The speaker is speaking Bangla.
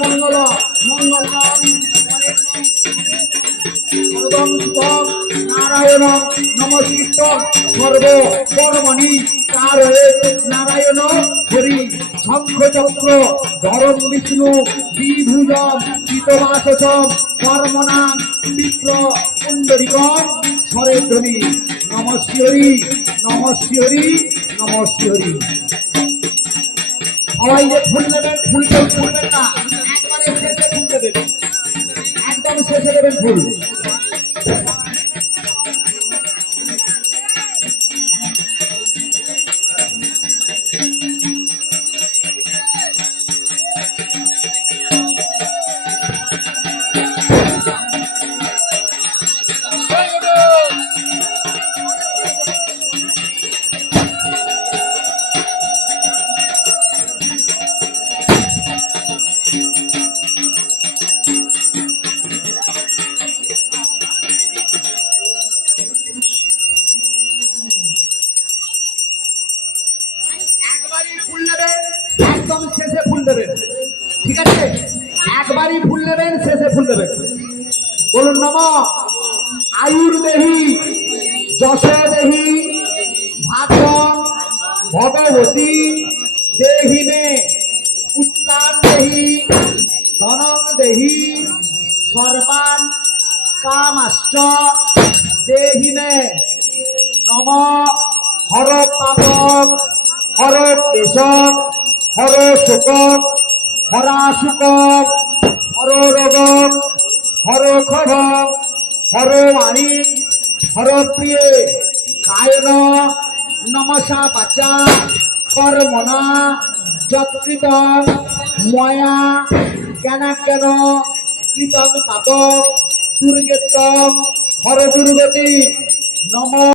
মঙ্গল শুভম নারায়ণ নমস্কৃত। সর্ব কর্মণি কারয়ে নারায়ণ হরি। শঙ্খ চক্র ধরম বিষ্ণু বিভুজম শীতবাসম কর্মনাম বিপ্র কুণ্ডরিকম স্বরে ধ্বনি নমস্বরী নমস্বরী নমস্বরী সবাই যে ফুল নেবেন ফুল ফুলবেন না। দেবেন একদম শেষে দেবেন ফুল একদম শেষে ফুল দেবেন। ঠিক আছে? একবারই ফুল নেবেন শেষে ফুল দেবেন। বলুন, নম। আয়ুর দেহি, যশ ভাগম ভগবতী দেহি মে। উত্তান দেহি ধনম দেহি, সর্বান কামাশ্চ দেহি মে। নম। হর পাবক, হর কেশব। হর শোকম হরা শুকম হর রোগম হর খবম হর মাণি হর প্রিয়ে, কায়ন, নমসা বাচা কর্মণা যৎকৃতম ময়া কেন কেন কৃতম দুর্গেতম হর দুর্গতি, নম